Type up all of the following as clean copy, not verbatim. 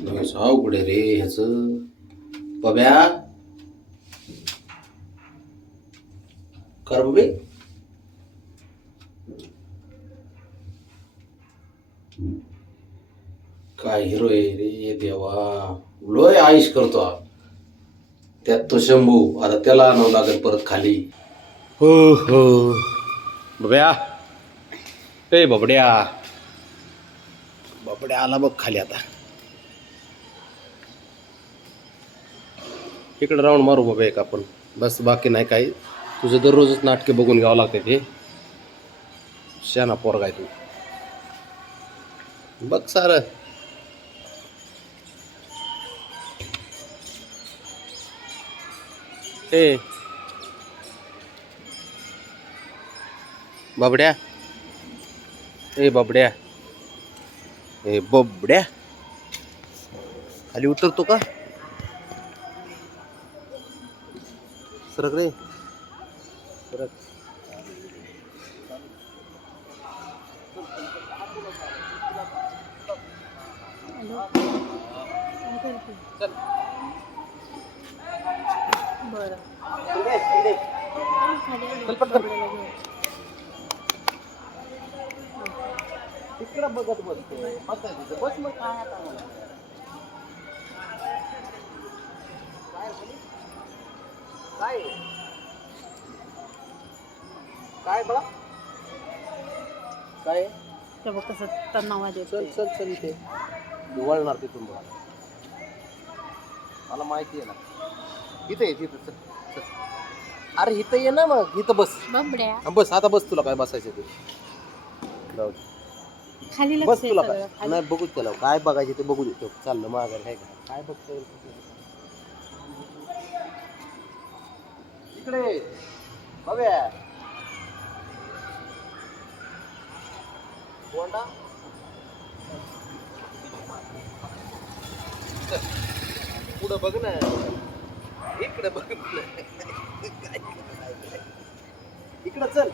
अवघड आहे रे ह्याच. बब्या कर बबे. काय हिरो आहे रे देवा. लोय आयुष करतो हा. त्यात तो शंभू. आता त्याला आणावं लागेल परत खाली. हो हो बब्या. ए बबड्या. बबड्या आला बघ खाली आता. इकडे राऊंड मारू बाबा एक आपण. बस बाकी नाही काही. तुझं दररोजच नाटके बघून घ्यावं लागते ते. शाना पोरगा आहे तू. बघ सार. ए बाबड्या. ए बाबड्या. ए बबड्या. खाली उतरतो का? सरक रे. सरक. चल. बरं. चल पटकन. इकडं बघत बसतोय. बस मग काय आता. काय काय बळा. काय ते बघ कसं तणावात चल येते. चल चल इथे. वळणार तिथून बघा. मला माहिती आहे ना. इथे ये तिथं. चल चल. अरे इथं ये ना मग. इथं बस. बबड्या हा, बस आता बस. तुला काय बसायचं ते जाऊ दे. खाली बस लक्ष तुला आहे काय सगळं. नाही बघू. त्याला काय बघायचे ते बघू देतो. चाललं माघार आहे का काय बघतोय. इकडे बघूया. कोंडा. पुढं बघ ना. इकडे बघ. इकडं चल.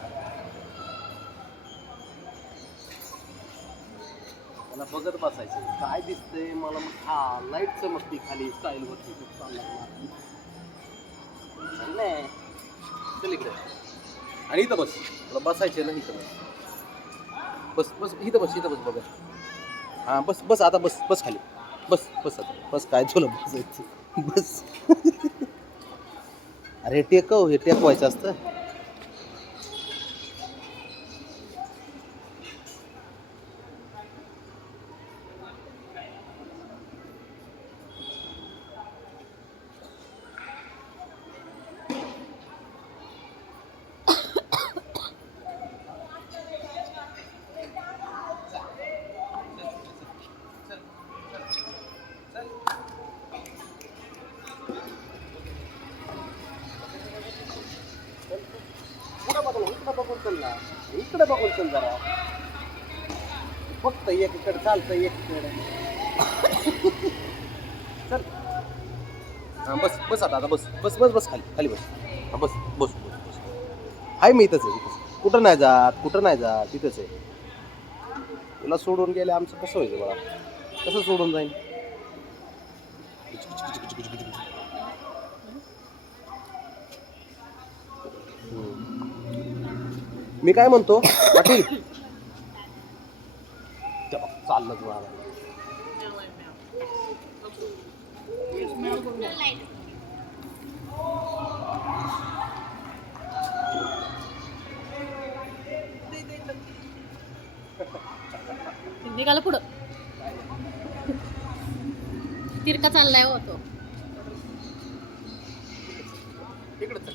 मला बघत बसायचं काय दिसतंय मला. मग हा लाईट चमकती खाली स्टाईल वरती. चल इकडे. आणि इथं बस. मला बसायचे ना इथं बस. बस बस इथं बस. इथं बस बघा. हा बस बस आता बस. बस खाली. बस बस आता. बस काय तुला बसायचं. बस. अरे टेकव. हे टेकवायचं असतं. पुढं बघून इकडं बघून चल ना. इकडे बघून चल जरा. फक्त एकीकडे चालतं एकीकडे. चल. हा बस बस आता बस बस बस बस खाली खाली बस. हा बस बस बस बस. आहे मी इथंच आहे. इथंच. कुठं नाही जात. कुठं नाही जात. तिथंच आहे. तुला सोडून गेले आमचं कसं व्हायचं बाळा. कसं सोडून जाईन. मी काय म्हणतो पाटील. चाललं तुला. निघाला पुढं. तिरका चाललाय होतो. इकडे चल.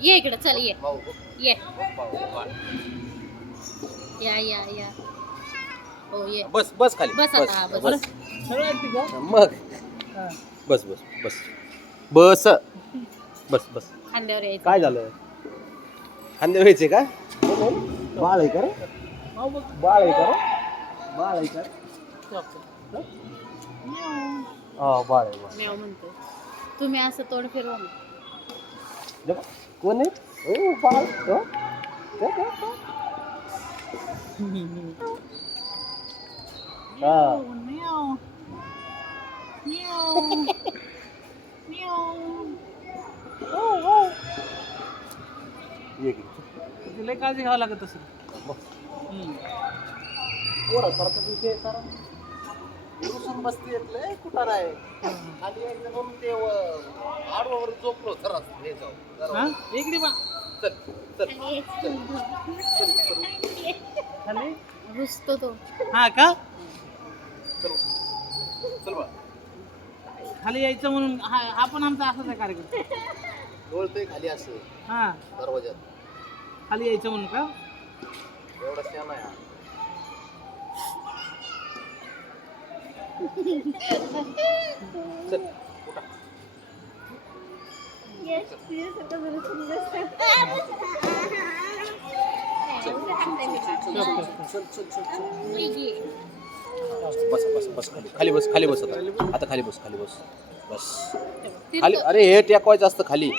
ये इकडे चल. ये भाऊ ये भाऊ. या या या. हो ये. बस बस खाली. बस आता. हा, बस. मग बस बस बस बस बस बस. खांद्यावर यायचं. काय झालं. खांदे व्हायचे का. बाळ आहे का रे? बाळ आहे का रे? बाळ आहे का. हा बाळ आहे बाळ. म्याव म्हणतो. तुम्ही असं तोंड फिरवा ना. देखो, कोण आहे. ओ बाळ. हो? हो, हो, हो. हा ये इकडे. तिथे लय काळजी घ्यावं लागत असेल. बस. हम्म. पोरासारखा विषय आहे सारा. दिवसून बसते लय कुठं नाही खाली यायचं म्हणून ते आडवावर झोपलो जरा हे जाऊ हा? जरा इकडे बा. चल चल चल चल खाली. रुसतो तो. हा का? चल चल बा खाली यायचं म्हणून हा पण आमचा असाच आहे कार्यक्रम. डोळतंय खाली असं हा, दरवाज्यात खाली यायचं म्हणून का? एवढा शान आहे हा. चल उठा. चल चल चल चल ये. बस बस बस खाली बस खाली बस आता खाली बस बस फिरतो. खाली. अरे हे टेकवायचं असतं खाली.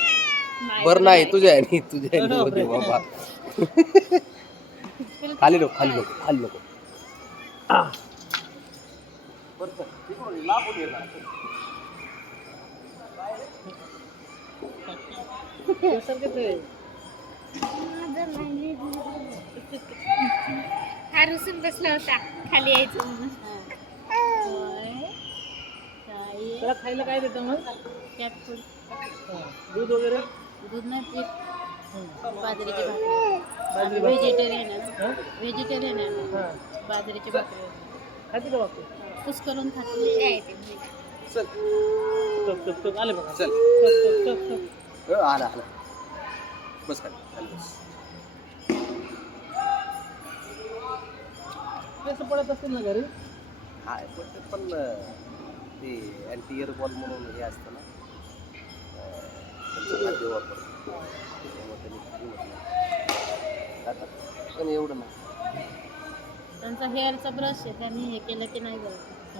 बर नाही तुझ्या आहे तुझ्या आहे बरोबर आहे. बाबा. फिरतो. खाली नको खाली नको बरं चल, तिकडून ये, लांबून ये ना. तुझ्यासारखंच आहे. हा रुसून बसला होता खाली यायचं म्हणून. त्याला खायला काय देतं मग? त्यात थोडी दूध वगैरे? दूध नाही पीठ. बाजरीची भाकरी. बाजरी भाकरी. व्हेजिटेरियन आहे हा? ना. व्हेजिटेरियन आहे ना. हा. बाजरीची भाकरी. खाते का बापू? कुस करून खाते. चल टक आले बघा. चल टक. आला बस खाली बस. कसं पडत असेल ना घरी? हा पण ते अँटी इयर बॉल म्हणून हे असतं ना त्यांचं खाद्य वापरतो त्यामुळे त्यांनी खाली म्हटलं आता पण एवढं नाही. त्यांचा हेअरचा ब्रश आहे त्यांनी हे केलं की नाही बरं.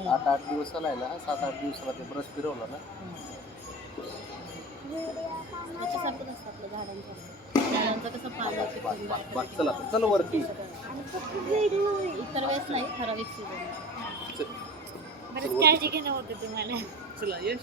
7-8 दिवसाला आहे ना 7-8 दिवसाला ते ब्रश फिरवला ना त्याच्यासारखंच असतं आपलं झाडांचं कसं पाण्याचं चला चल वरती. इतर वेळेस नाही ठराविक सीझन. चल बरंच काळजी घेणं होतं तुम्हाला. चला यश.